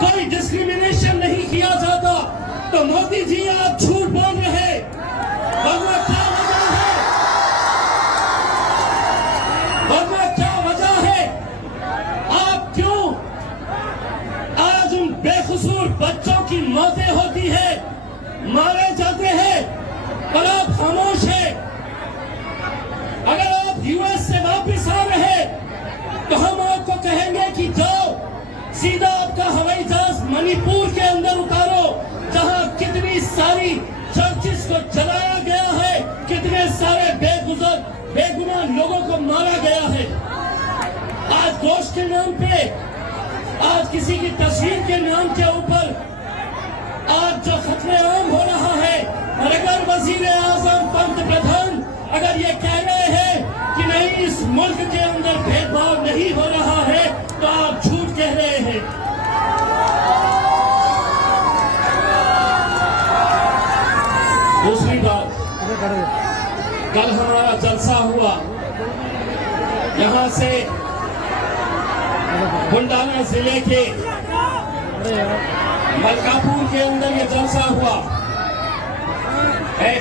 कोई डिस्क्रिमिनेशन नहीं किया जाता, तो मोदी जी आप झूठ बोल रहे। वरना क्या वजह है? वरना क्या वजह है? आप क्यों आज उन बेकसूर बच्चों की मौतें होती है, मारे जाते हैं, और आप खामोश है? अगर आप यूएस से वापस आ रहे तो हम आपको कहेंगे कि जाओ सीधा आपका हवाई जहाज मणिपुर के अंदर उतारो, जहां कितनी सारी चर्चिस को जलाया गया है, कितने सारे बेगुनाह लोगों को मारा गया है। आज दोस्त के नाम पे, आज किसी की तस्वीर के नाम के ऊपर आज जो खतरे आम हो रहा है, और अगर वजीर आजम पंत प्रधान अगर ये कह रहे हैं कि नहीं इस मुल्क के अंदर भेदभाव नहीं हो रहा है, तो आप झूठ कह रहे हैं। दूसरी बात, कल हमारा जलसा हुआ, यहां से बुंडाना जिले के मलकापुर के अंदर ये जलसा हुआ।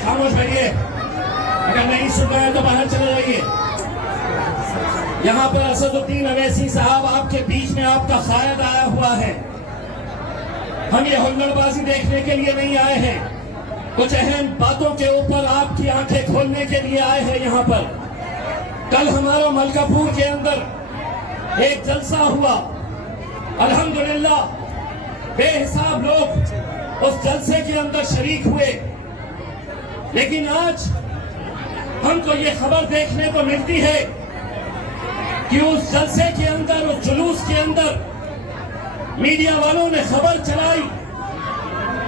खामोश बैठिए, अगर नहीं सुन रहे तो बाहर चले जाइए। यहाँ पर असदुद्दीन अवैसी साहब आपके बीच में आपका शायद आया हुआ है। हम ये हुल्लड़बाजी देखने के लिए नहीं आए हैं, कुछ अहम बातों के ऊपर आपकी आंखें खोलने के लिए आए हैं यहाँ पर। कल हमारा मलकापुर के अंदर एक जलसा हुआ, अल्हम्दुलिल्लाह बेहिसाब लोग उस जलसे के अंदर शरीक हुए, लेकिन आज हमको ये खबर देखने को मिलती है कि उस जलसे के अंदर, उस जुलूस के अंदर मीडिया वालों ने खबर चलाई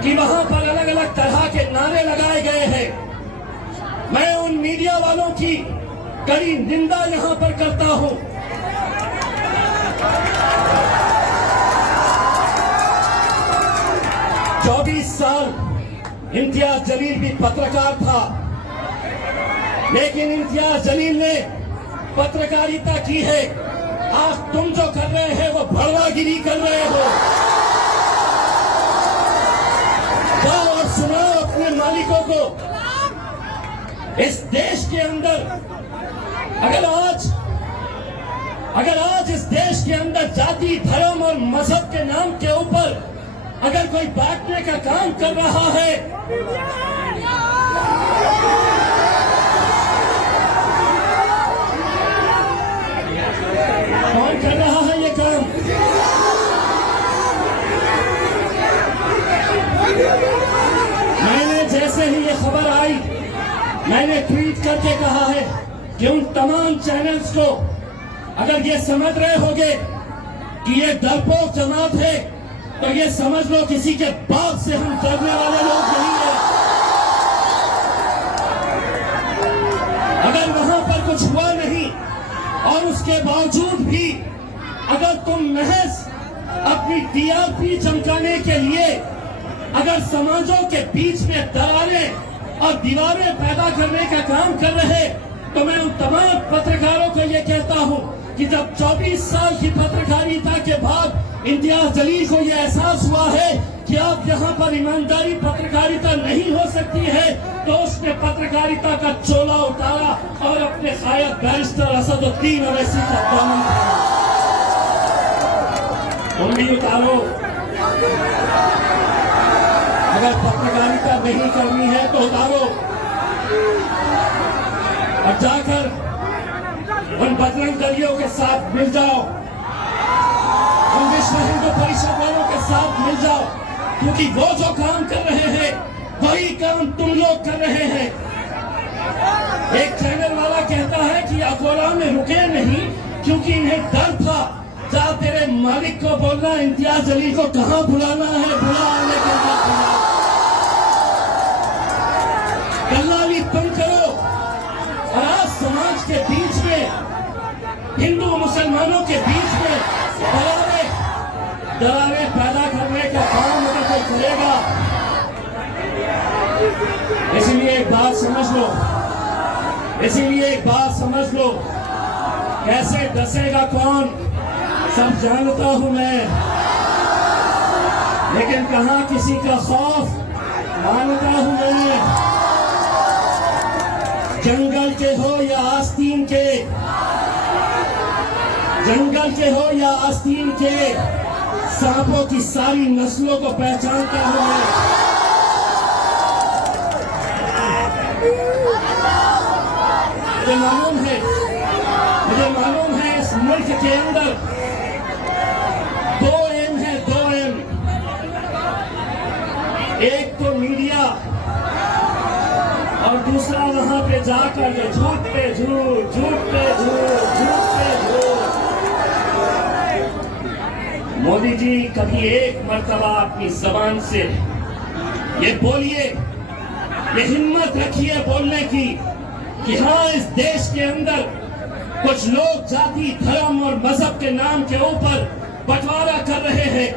कि वहां पर अलग अलग तरह के नारे लगाए गए हैं। मैं उन मीडिया वालों की कड़ी निंदा यहां पर करता हूं। चौबीस साल इम्तियाज जलील भी पत्रकार था, लेकिन इम्तियाज जलील ने पत्रकारिता की है। आज तुम जो कर रहे हैं वो भड़वागिरी कर रहे हो। जाओ और सुनाओ अपने मालिकों को। इस देश के अंदर अगर आज इस देश के अंदर जाति, धर्म और मजहब के नाम के ऊपर अगर कोई बांटने का काम कर रहा है, कौन कर रहा है ये काम? मैंने जैसे ही ये खबर आई, मैंने ट्वीट करके कहा है कि उन तमाम चैनल्स को अगर ये समझ रहे होंगे कि ये डरपोक जमात है, तो ये समझ लो किसी के बाप से हम डरने वाले लोग नहीं है। अगर वहां पर कुछ हुआ नहीं और उसके बावजूद भी अगर तुम महज अपनी टीआरपी चमकाने के लिए अगर समाजों के बीच में दरारें और दीवारें पैदा करने का काम कर रहे, तो मैं उन तमाम पत्रकारों को ये कहता हूं कि जब 24 साल की पत्रकारिता के बाद इम्तियाज जलील को यह एहसास हुआ है कि अब यहाँ पर ईमानदारी पत्रकारिता नहीं हो सकती है, तो उसने पत्रकारिता का चोला उतारा और अपने शायद बैरिस्टर असदुद्दीन अवैसी का दामन थामा। तुम भी उतारो। अगर पत्रकारिता नहीं करनी है तो उतारो और जाकर उन बजरंग दलियों के साथ मिल जाओ, उन विश्व हिंदू परिषद वालों के साथ मिल जाओ, क्योंकि वो जो काम कर रहे हैं वही काम तुम लोग कर रहे हैं। एक चैनल वाला कहता है कि अकोला में रुके नहीं क्योंकि इन्हें डर था। जा तेरे मालिक को बोलना इम्तियाज जलील को कहां बुलाना है, बुला आने के बाद बुला। दलाली तुम करो और आज समाज के बीच में, हिंदू मुसलमानों के बीच में दरारें पैदा करने का काम अगर कोई करेगा, इसीलिए एक बात समझ लो, कैसे डसेगा कौन सब जानता हूं मैं। लेकिन कहाँ किसी का खौफ मानता हूं मैं। जंगल के हो या आस्तीन के, जंगल के हो या आस्तीन के, सांपों की सारी नस्लों को पहचानता हूं मैं। मुझे मालूम है इस मुल्क के अंदर दो एम है, दो एम। एक तो मीडिया और दूसरा वहां पे जाकर के झूठ पे झूठ, झूठ पे झूठ, झूठ पे झूठ। मोदी जी कभी एक मर्तबा अपनी जबान से ये बोलिए, ये हिम्मत रखिए बोलने की कि हाँ, इस देश के अंदर कुछ लोग जाति, धर्म और मजहब के नाम के ऊपर बंटवारा कर रहे हैं।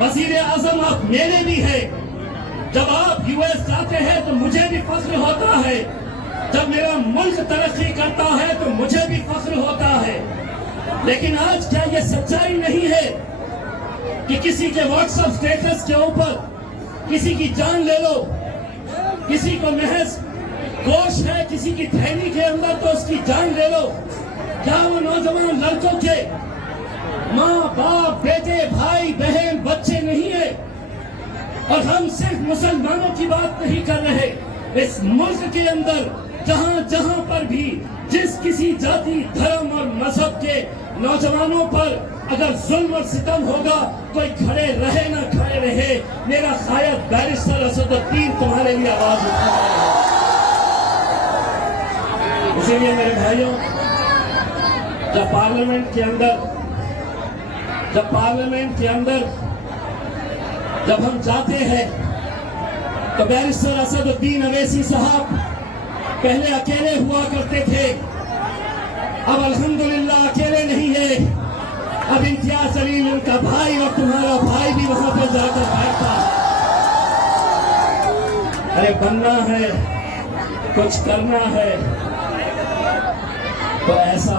वजीर आजम आप मेरे भी हैं। जब आप यूएस जाते हैं तो मुझे भी फख्र होता है। जब मेरा मुल्क तरक्की करता है तो मुझे भी फख्र होता है। लेकिन आज क्या ये सच्चाई नहीं है कि किसी के व्हाट्सएप स्टेटस के ऊपर किसी की जान ले लो, किसी को महज गोश है किसी की थैली के अंदर तो उसकी जान ले लो। क्या वो नौजवान लड़कों के माँ बाप, बेटे, भाई बहन, बच्चे नहीं है? और हम सिर्फ मुसलमानों की बात नहीं कर रहे। इस मुल्क के अंदर जहाँ जहाँ पर भी जिस किसी जाति, धर्म और मजहब के नौजवानों पर अगर जुल्म और सितम होगा, कोई खड़े रहे ना खड़े रहे, मेरा शायद बैरिस्टर असदुद्दीन तुम्हारे लिए आवाज उठा है। इसीलिए मेरे भाइयों, जब पार्लियामेंट के अंदर जब हम जाते हैं तो बैरिस्टर असदुद्दीन अवैसी साहब पहले अकेले हुआ करते थे। अब अल्हम्दुलिल्लाह अकेले नहीं है। अब इम्तियाज जलील उनका भाई और तुम्हारा भाई भी वहां पर जाकर बैठता है। अरे बनना है, कुछ करना है तो ऐसा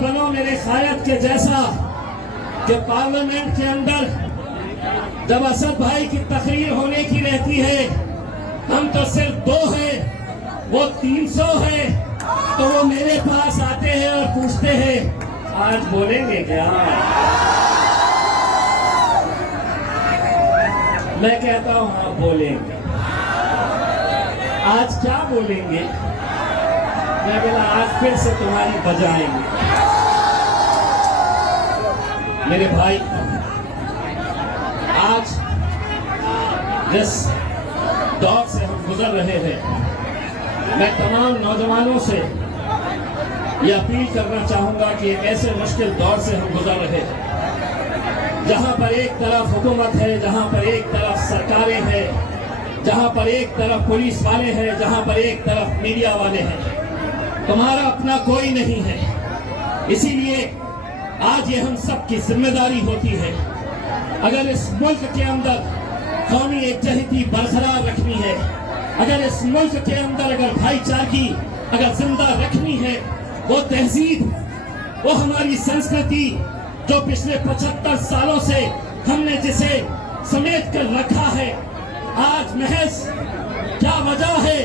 बनो मेरे शायद के जैसा कि पार्लियामेंट के अंदर जब असद भाई की तकरीर होने की रहती है, हम तो सिर्फ 2 हैं, वो 300 है, तो वो मेरे पास आते हैं और पूछते हैं आज बोलेंगे क्या? मैं कहता हूं हाँ बोलेंगे। आज क्या बोलेंगे? मैं बोला आज फिर से तुम्हारी बजाएंगे। मेरे भाई, आज जिस दौर से हम गुजर रहे हैं, मैं तमाम नौजवानों से ये अपील करना चाहूंगा कि एक ऐसे मुश्किल दौर से हम गुजर रहे हैं जहां पर एक तरफ हुकूमत है, जहां पर एक तरफ सरकारें हैं, जहां पर एक तरफ पुलिस वाले हैं, जहां पर एक तरफ मीडिया वाले हैं। तुम्हारा अपना कोई नहीं है। इसीलिए आज ये हम सब की जिम्मेदारी होती है, अगर इस मुल्क के अंदर कौमी एकजहती बरकरार रखनी है, अगर इस मुल्क के अंदर अगर भाईचारगी अगर जिंदा रखनी है, वो तहजीब, वो हमारी संस्कृति जो पिछले 75 सालों से हमने जिसे समेट कर रखा है, आज महज क्या वजह है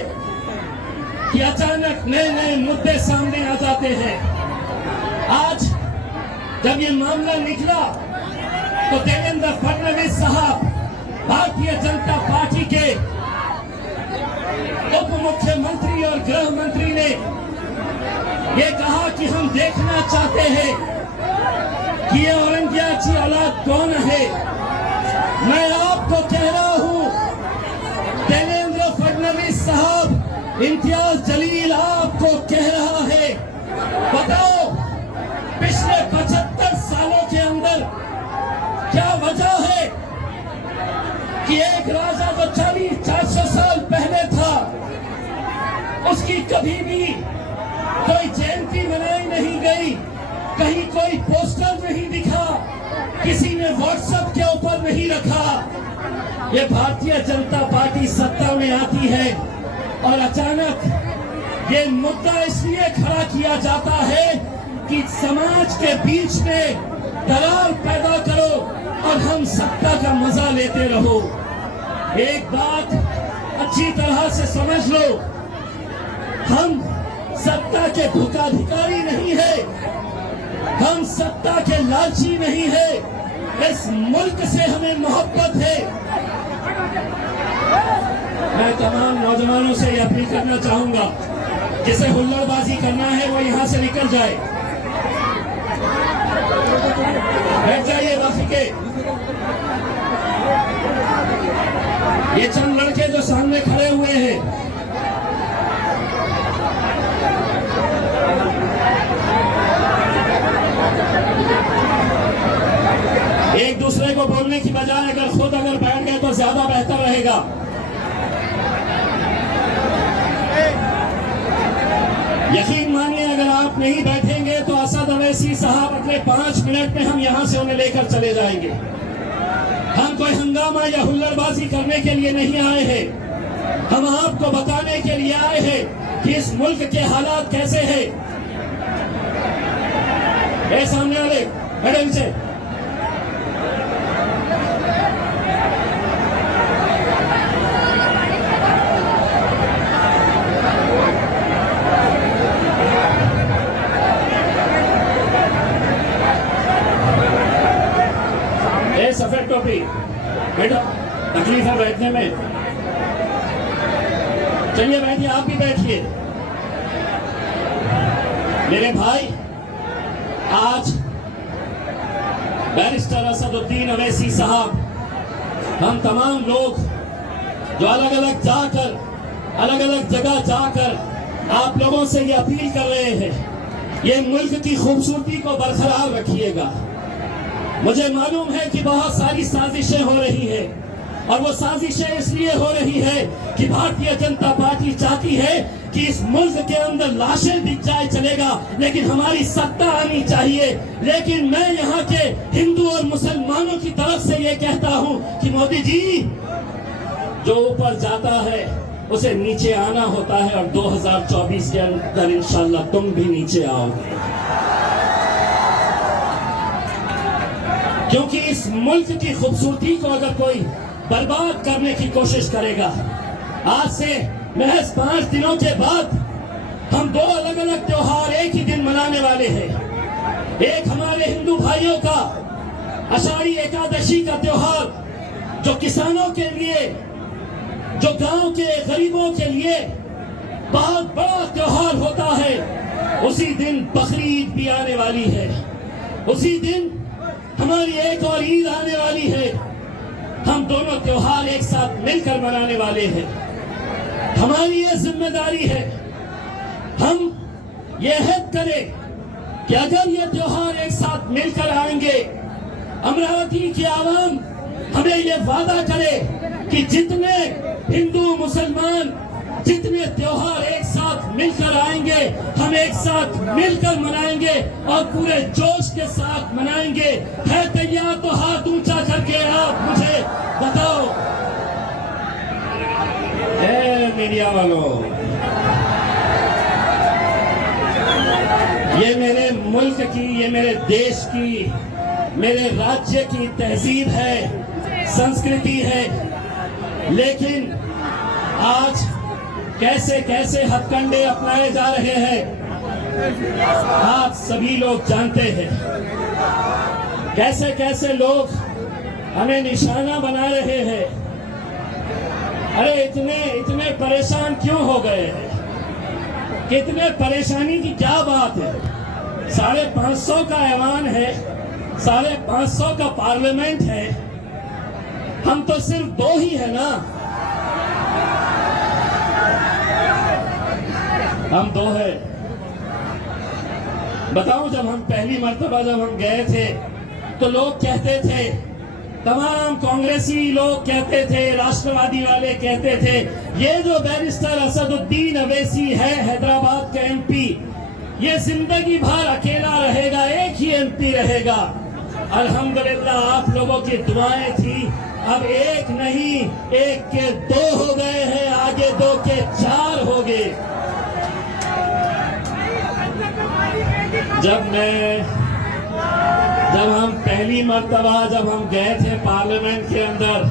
कि अचानक नए नए मुद्दे सामने आ जाते हैं। आज जब ये मामला निकला तो देवेंद्र फडणवीस साहब भारतीय जनता पार्टी के उप मुख्यमंत्री और गृह मंत्री ने ये कहा कि हम देखना चाहते हैं कि ये औरंगजेब की औलाद कौन है। मैं आपको कह रहा हूं, देवेंद्र फडणवीस साहब, इम्तियाज जलील आपको कह रहा है, बताओ पिछले 75 सालों के अंदर क्या वजह है कि एक राजा जो 400 साल पहले था, उसकी कभी भी कोई जयंती मनाई नहीं गई, कहीं कोई पोस्टर नहीं दिखा, किसी ने व्हाट्सएप के ऊपर नहीं रखा। ये भारतीय जनता पार्टी सत्ता में आती है और अचानक ये मुद्दा इसलिए खड़ा किया जाता है कि समाज के बीच में दरार पैदा करो मजा लेते रहो। एक बात अच्छी तरह से समझ लो, हम सत्ता के धोखाधिकारी नहीं है, हम सत्ता के लालची नहीं है। इस मुल्क से हमें मोहब्बत है। मैं तमाम नौजवानों से यह अपील करना चाहूंगा, जिसे हुल्लड़बाजी करना है वो यहां से निकल जाए, बैठ जाइए बाकी के। ये चंद लड़के जो सामने खड़े हुए हैं, एक दूसरे को बोलने की बजाय अगर बैठ गए तो ज्यादा बेहतर रहेगा। यकीन मानिए, अगर आप नहीं बैठेंगे तो असद अवैसी साहब अगले 5 मिनट में हम यहां से उन्हें लेकर चले जाएंगे। हम कोई हंगामा या हुल्लड़बाजी करने के लिए नहीं आए हैं, हम आपको बताने के लिए आए हैं कि इस मुल्क के हालात कैसे हैं। सामने वाले मैडम से सफेद टोपी बेटा, तकलीफ है बैठने में, चलिए बैठिए, आप भी बैठिए। मेरे भाई, आज बैरिस्टर असदुद्दीन अवैसी साहब, हम तमाम लोग जो अलग अलग जगह जाकर आप लोगों से ये अपील कर रहे हैं, ये मुल्क की खूबसूरती को बरकरार रखिएगा। मुझे मालूम है कि बहुत सारी साजिशें हो रही है, और वो साजिशें इसलिए हो रही है कि भारतीय जनता पार्टी चाहती है कि इस मुल्क के अंदर लाशें दिख जाए चलेगा, लेकिन हमारी सत्ता आनी चाहिए। लेकिन मैं यहाँ के हिंदू और मुसलमानों की तरफ से ये कहता हूँ कि मोदी जी, जो ऊपर जाता है उसे नीचे आना होता है, और 2024 के अंदर इंशाल्लाह तुम भी नीचे आओगे, क्योंकि इस मुल्क की खूबसूरती को अगर कोई बर्बाद करने की कोशिश करेगा, आज से महज 5 दिनों के बाद हम 2 अलग अलग त्योहार एक ही दिन मनाने वाले हैं। एक हमारे हिंदू भाइयों का आषाढ़ी एकादशी का त्योहार, जो किसानों के लिए, जो गांव के गरीबों के लिए बहुत बड़ा त्योहार होता है। उसी दिन बकरी ईद भी आने वाली है, उसी दिन हमारी एक और ईद आने वाली है। हम दोनों त्योहार एक साथ मिलकर मनाने वाले हैं। हमारी ये जिम्मेदारी है, हम ये अहद करें कि अगर ये त्योहार एक साथ मिलकर आएंगे, अमरावती की आवाम हमें ये वादा करे कि जितने हिंदू मुसलमान जितने त्योहार एक साथ मिलकर आएंगे, हम एक साथ मिलकर मनाएंगे और पूरे जोश के साथ मनाएंगे। है तैयार तो हाथ ऊंचा करके आप मुझे बताओ। मीडिया वालों, ये मेरे मुल्क की, ये मेरे देश की, मेरे राज्य की तहजीब है, संस्कृति है। लेकिन आज कैसे कैसे हथकंडे अपनाए जा रहे हैं, आप सभी लोग जानते हैं। कैसे कैसे लोग हमें निशाना बना रहे हैं। अरे इतने परेशान क्यों हो गए हैं? कितने परेशानी की क्या बात है? 550 का ऐवान है, 550 का पार्लियामेंट है, हम तो सिर्फ 2 ही है ना। हम 2 है। बताओ, जब हम पहली मर्तबा जब हम गए थे तो लोग कहते थे, तमाम कांग्रेसी लोग कहते थे, राष्ट्रवादी वाले कहते थे, ये जो बैरिस्टर असदुद्दीन अवैसी है हैदराबाद का एमपी, ये जिंदगी भर अकेला रहेगा, एक ही एमपी रहेगा। अल्हम्दुलिल्लाह आप लोगों की दुआएं थी, अब एक नहीं, एक के 2 हो गए हैं, आगे 2 के 4 हो गए। जब मैं जब हम पहली मर्तबा जब हम गए थे पार्लियामेंट के अंदर,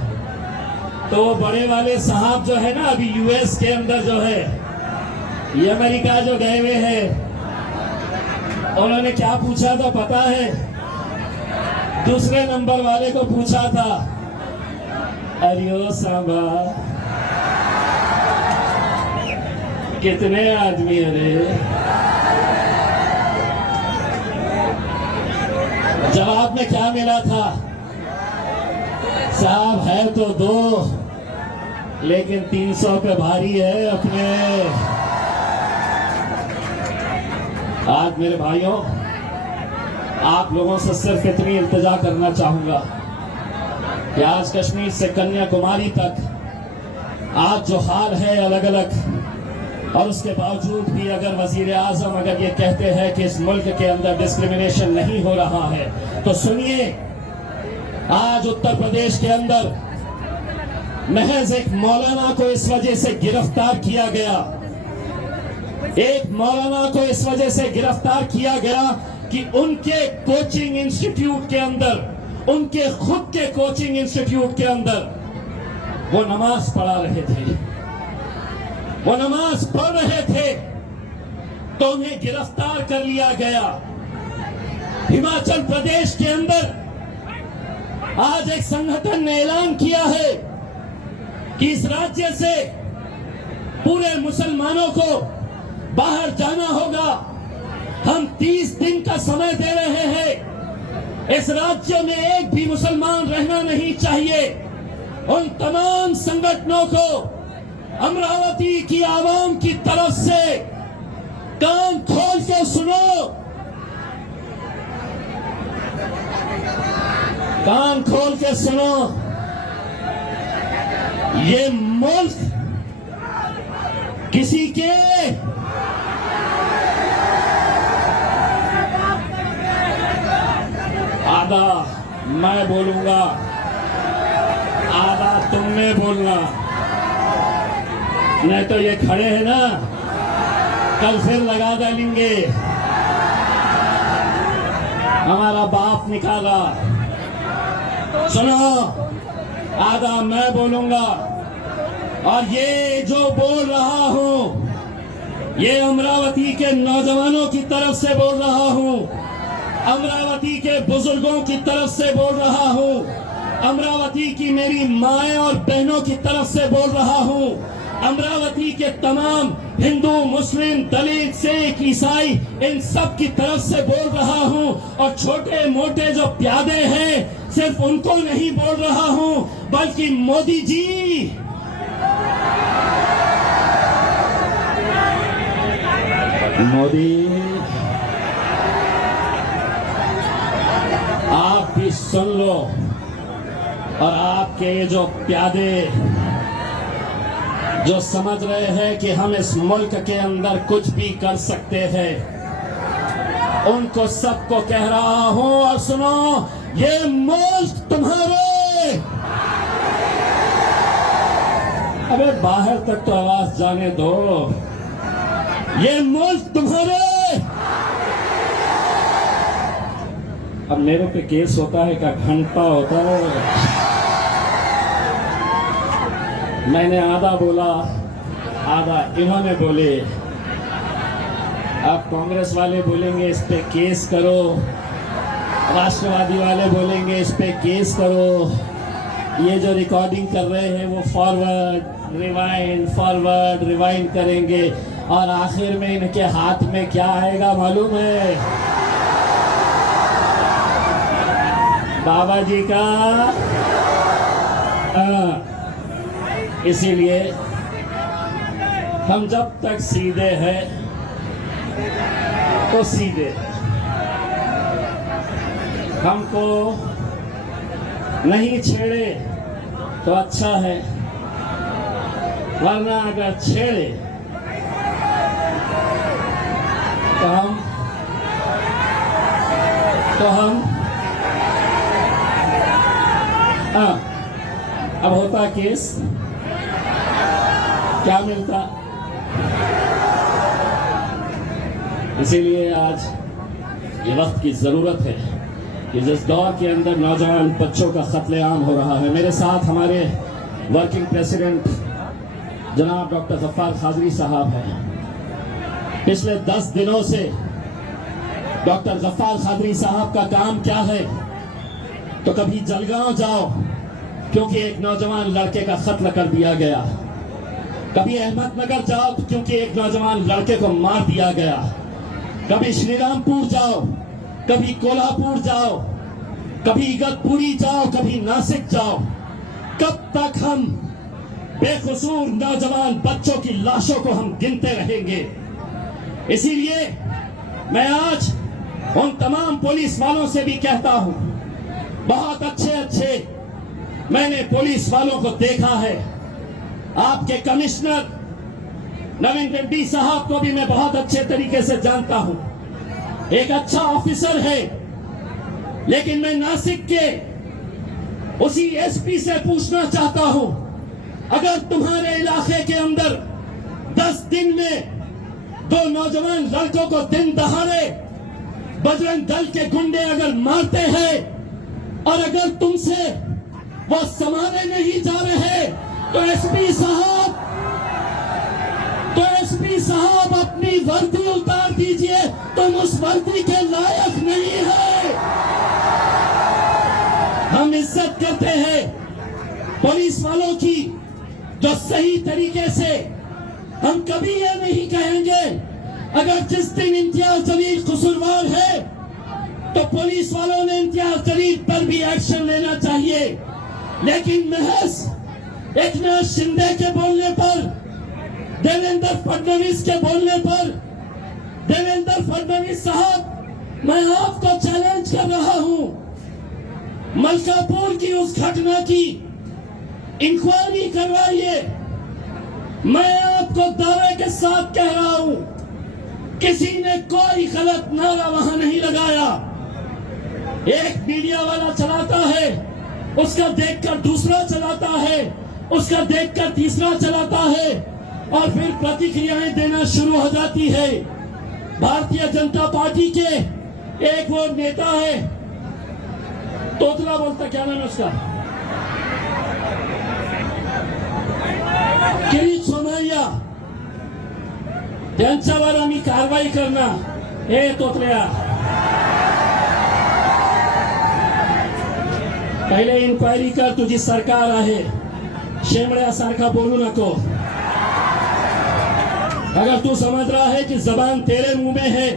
तो वो बड़े वाले साहब जो है ना, अभी यूएस के अंदर जो है, ये अमेरिका जो गए हुए हैं, उन्होंने क्या पूछा था पता है? दूसरे नंबर वाले को पूछा था, अरियो सांबा कितने आदमी? अरे जवाब में क्या मिला था? साहब है तो दो, लेकिन 300 पे भारी है अपने। आज मेरे भाइयों, आप लोगों से सिर्फ इतनी इल्तिजा करना चाहूंगा कि आज कश्मीर से कन्याकुमारी तक आज जो हाल है अलग अलग, और उसके बावजूद भी अगर वजीर आजम अगर ये कहते हैं कि इस मुल्क के अंदर डिस्क्रिमिनेशन नहीं हो रहा है, तो सुनिए, आज उत्तर प्रदेश के अंदर महज एक मौलाना को इस वजह से गिरफ्तार किया गया, एक मौलाना को इस वजह से गिरफ्तार किया गया कि उनके कोचिंग इंस्टीट्यूट के अंदर, उनके खुद के कोचिंग इंस्टीट्यूट के अंदर वो नमाज पढ़ा रहे थे, वो नमाज पढ़ रहे थे, तो उन्हें गिरफ्तार कर लिया गया। हिमाचल प्रदेश के अंदर आज एक संगठन ने ऐलान किया है कि इस राज्य से पूरे मुसलमानों को बाहर जाना होगा। हम 30 दिन का समय दे रहे हैं, इस राज्य में एक भी मुसलमान रहना नहीं चाहिए। उन तमाम संगठनों को अमरावती की आवाम की तरफ से कान खोल के सुनो, कान खोल के सुनो, ये मुल्क किसी के आधा मैं बोलूंगा, आधा तुमने बोलना, नहीं तो ये खड़े हैं ना, कल फिर लगा डालेंगे हमारा बाप निकाला। सुनो, आधा मैं बोलूंगा, और ये जो बोल रहा हूं, ये अमरावती के नौजवानों की तरफ से बोल रहा हूं, अमरावती के बुजुर्गों की तरफ से बोल रहा हूं, अमरावती की मेरी माएं और बहनों की तरफ से बोल रहा हूं, अमरावती के तमाम हिंदू, मुस्लिम, दलित, सिख, ईसाई, इन सब की तरफ से बोल रहा हूं। और छोटे मोटे जो प्यादे हैं, सिर्फ उनको नहीं बोल रहा हूं, बल्कि मोदी जी, मोदी आप भी सुन लो, और आपके ये जो प्यादे जो समझ रहे हैं कि हम इस मुल्क के अंदर कुछ भी कर सकते हैं, उनको सबको कह रहा हूं, और सुनो, ये मुल्क तुम्हारे, अबे बाहर तक तो आवाज जाने दो, ये मुल्क तुम्हारे। अब मेरे पे केस होता है क्या? घंटा होता है। मैंने आधा बोला, आधा इन्होंने बोले। अब कांग्रेस वाले बोलेंगे इस पे केस करो, राष्ट्रवादी वाले बोलेंगे इस पे केस करो, ये जो रिकॉर्डिंग कर रहे हैं वो फॉरवर्ड रिवाइंड करेंगे, और आखिर में इनके हाथ में क्या आएगा मालूम है? बाबा जी का। इसीलिए हम जब तक सीधे हैं तो सीधे, हमको नहीं छेड़े तो अच्छा है, वरना अगर छेड़े तो हम अब होता केस, क्या मिलता? इसीलिए आज ये वक्त की जरूरत है कि जिस दौर के अंदर नौजवान बच्चों का कत्लेआम हो रहा है। मेरे साथ हमारे वर्किंग प्रेसिडेंट जनाब डॉक्टर गफ्फार खादरी साहब हैं। पिछले 10 दिनों से डॉक्टर गफ्फार खादरी साहब का काम क्या है, तो कभी जलगांव जाओ क्योंकि एक नौजवान लड़के का कत्ल कर दिया गया, कभी अहमदनगर जाओ क्योंकि एक नौजवान लड़के को मार दिया गया, कभी श्रीरामपुर जाओ, कभी कोल्हापुर जाओ, कभी इगतपुरी जाओ, कभी नासिक जाओ। कब तक हम बेकसूर नौजवान बच्चों की लाशों को हम गिनते रहेंगे? इसीलिए मैं आज उन तमाम पुलिस वालों से भी कहता हूं, बहुत अच्छे मैंने पुलिस वालों को देखा है। आपके कमिश्नर नवीन रेड्डी साहब को भी मैं बहुत अच्छे तरीके से जानता हूं, एक अच्छा ऑफिसर है। लेकिन मैं नासिक के उसी एसपी से पूछना चाहता हूं, अगर तुम्हारे इलाके के अंदर 10 दिन में 2 नौजवान लड़कों को दिन दहाड़े बजरंग दल के गुंडे अगर मारते हैं और अगर तुमसे वो समाने नहीं जा रहे, तो एसपी साहब अपनी वर्दी उतार दीजिए। तुम उस वर्दी के लायक नहीं है। हम इज्जत करते हैं पुलिस वालों की, जो सही तरीके से, हम कभी ये नहीं कहेंगे अगर जिस दिन इम्तियाज जलील कसूरवार है तो पुलिस वालों ने इम्तियाज जलील पर भी एक्शन लेना चाहिए। लेकिन महज एकनाथ शिंदे के बोलने पर, देवेंद्र फडणवीस के बोलने पर, देवेंद्र फडणवीस साहब, मैं आपको चैलेंज कर रहा हूं, मलकापुर की उस घटना की इंक्वायरी करवाइए। मैं आपको दावे के साथ कह रहा हूं, किसी ने कोई गलत नारा वहां नहीं लगाया। एक मीडिया वाला चलाता है, उसका देखकर दूसरा चलाता है, उसका देखकर तीसरा चलाता है और फिर प्रतिक्रियाएं देना शुरू हो जाती है। भारतीय जनता पार्टी के एक वो नेता है, तोतला बोलता, क्या नाम है उसका, किरीट सोमय्या, त्यांच्यावर आम्ही कारवाई करणार। हे तोतल्या, पहिले इन्क्वायरी कर, तुझी सरकार आहे, शेमड्यासारखा बोलू नको। अगर तू समझ रहा है कि जबान तेरे मुंह में है,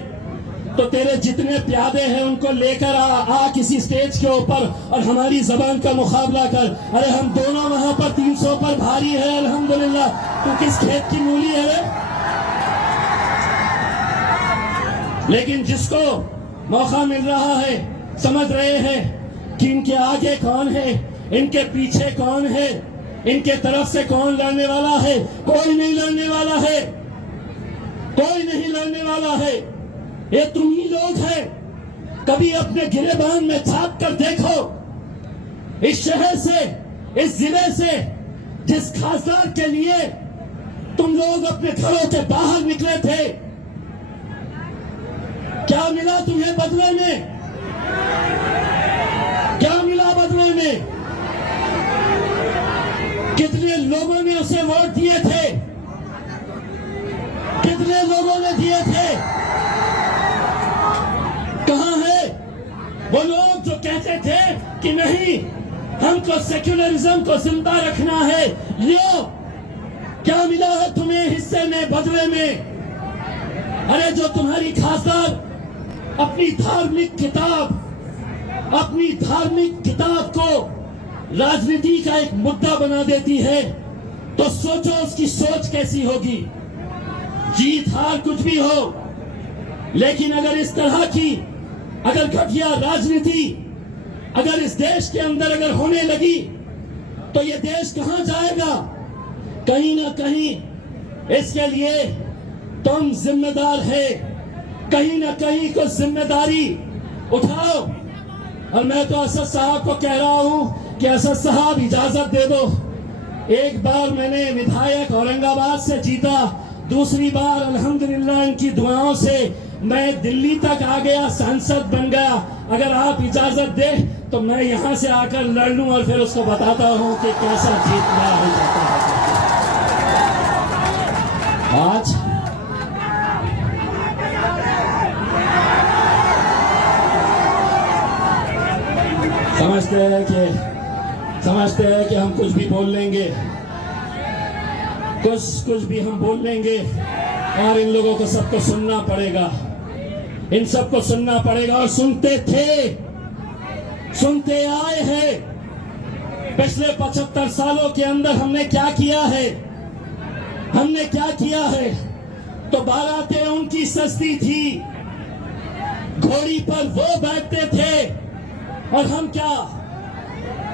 तो तेरे जितने प्यादे हैं उनको लेकर आ किसी स्टेज के ऊपर और हमारी जबान का मुकाबला कर। अरे हम दोनों वहां पर 300 पर भारी है, अल्हम्दुलिल्लाह। तू किस खेत की मूली है रे? लेकिन जिसको मौका मिल रहा है, समझ रहे हैं कि इनके आगे कौन है, इनके पीछे कौन है, इनके तरफ से कौन लड़ने वाला है। कोई नहीं लड़ने वाला है, कोई नहीं लड़ने वाला है। ये तुम ही लोग हैं। कभी अपने गिरेबान में झांक कर देखो, इस शहर से, इस जिले से जिस खासदार के लिए तुम लोग अपने घरों के बाहर निकले थे, क्या मिला तुम्हें बदले में? क्या मिला बदले में? कितने लोगों ने उसे वोट दिए थे? कितने लोगों ने दिए थे? कहां है वो लोग जो कहते थे कि नहीं, हमको सेक्युलरिज्म को जिंदा रखना है? लो, क्या मिला है तुम्हें हिस्से में, बदले में? अरे जो तुम्हारी खासदार अपनी धार्मिक किताब को राजनीति का एक मुद्दा बना देती है, तो सोचो उसकी सोच कैसी होगी। जीत हार कुछ भी हो, लेकिन अगर इस तरह की अगर घटिया राजनीति अगर इस देश के अंदर अगर होने लगी, तो ये देश कहां जाएगा? कहीं ना कहीं इसके लिए तुम जिम्मेदार है, कहीं ना कहीं को जिम्मेदारी उठाओ। और मैं तो असद साहब को कह रहा हूं कि असद साहब इजाजत दे दो। एक बार मैंने विधायक औरंगाबाद से जीता, दूसरी बार अल्हम्दुलिल्लाह इनकी दुआओं से मैं दिल्ली तक आ गया, सांसद बन गया। अगर आप इजाजत दे तो मैं यहां से आकर लड़ लूं और फिर उसको बताता हूं कि कैसा जीतना हो जाता है। आज समझते हैं कि हम कुछ भी बोल लेंगे, कुछ भी हम बोल लेंगे और इन लोगों को सबको सुनना पड़ेगा, इन सबको सुनना पड़ेगा। और सुनते आए हैं। पिछले 75 सालों के अंदर हमने क्या किया है? तो बारातें उनकी सस्ती थी, घोड़ी पर वो बैठते थे और हम क्या?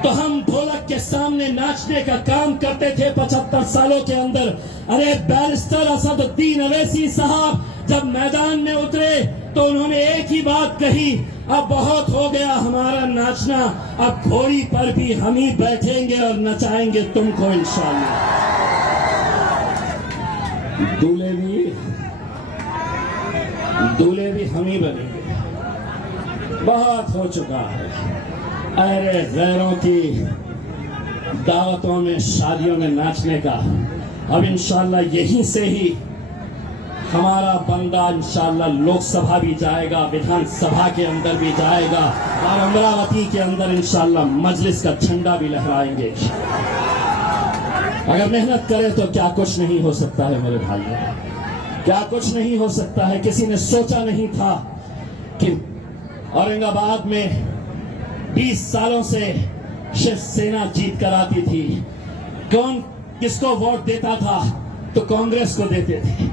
तो हम ढोलक के सामने नाचने का काम करते थे 75 सालों के अंदर। अरे बैरिस्टर असदुद्दीन अवैसी साहब जब मैदान में उतरे तो उन्होंने एक ही बात कही, अब बहुत हो गया हमारा नाचना, अब घोड़ी पर भी हम ही बैठेंगे और नचाएंगे तुमको इंशाअल्लाह। दूल्हे भी हम ही बनेंगे। बहुत हो चुका है। अरे गैरों की दावतों में, शादियों में नाचने का। अब इंशाअल्लाह यहीं से ही हमारा बंदा इंशाअल्लाह लोकसभा भी जाएगा, विधानसभा के अंदर भी जाएगा और अमरावती के अंदर इंशाअल्लाह मजलिस का झंडा भी लहराएंगे। अगर मेहनत करें तो क्या कुछ नहीं हो सकता है मेरे भाइयों, क्या कुछ नहीं हो सकता है। किसी ने सोचा नहीं था कि औरंगाबाद में 20 सालों से शिवसेना जीत कर आती थी। कौन किसको वोट देता था? तो कांग्रेस को देते थे।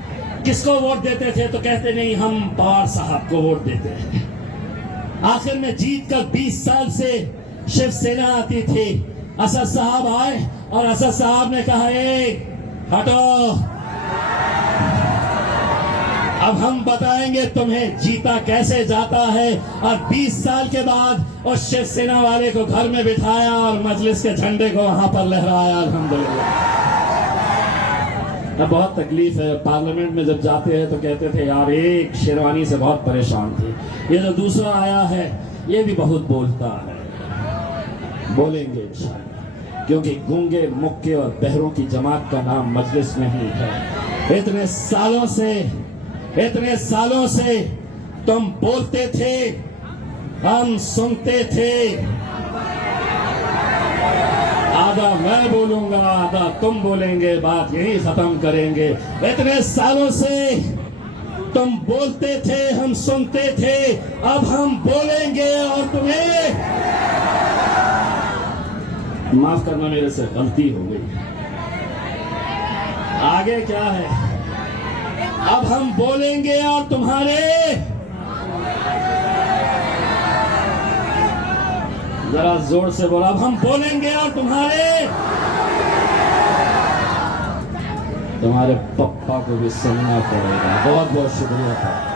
किसको वोट देते थे? तो कहते नहीं हम पवार साहब को वोट देते हैं। आखिर में जीत कर 20 साल से शिवसेना आती थी। असद साहब आए और असद साहब ने कहा हटो, अब हम बताएंगे तुम्हें जीता कैसे जाता है। और 20 साल के बाद उस शिवसेना वाले को घर में बिठाया और मजलिस के झंडे को वहां पर लहराया। अल्हम्दुलिल्लाह। अब बहुत तकलीफ है, पार्लियामेंट में जब जाते हैं तो कहते थे यार एक शेरवानी से बहुत परेशान थे, ये जो दूसरा आया है ये भी बहुत बोलता है। बोलेंगे इंशाअल्लाह, क्योंकि गूंगे, मुक्के और बहरों की जमात का नाम मजलिस नहीं है। इतने सालों से तुम बोलते थे, हम सुनते थे। आधा मैं बोलूंगा, आधा तुम बोलेंगे, बात यही खत्म करेंगे। इतने सालों से तुम बोलते थे, हम सुनते थे, अब हम बोलेंगे और तुम्हें माफ करना, मेरे से गलती हो गई। आगे क्या है? अब हम बोलेंगे और तुम्हारे, जरा जोर से बोला, अब हम बोलेंगे और तुम्हारे पप्पा को भी सुनना पड़ेगा। बहुत बहुत शुक्रिया था।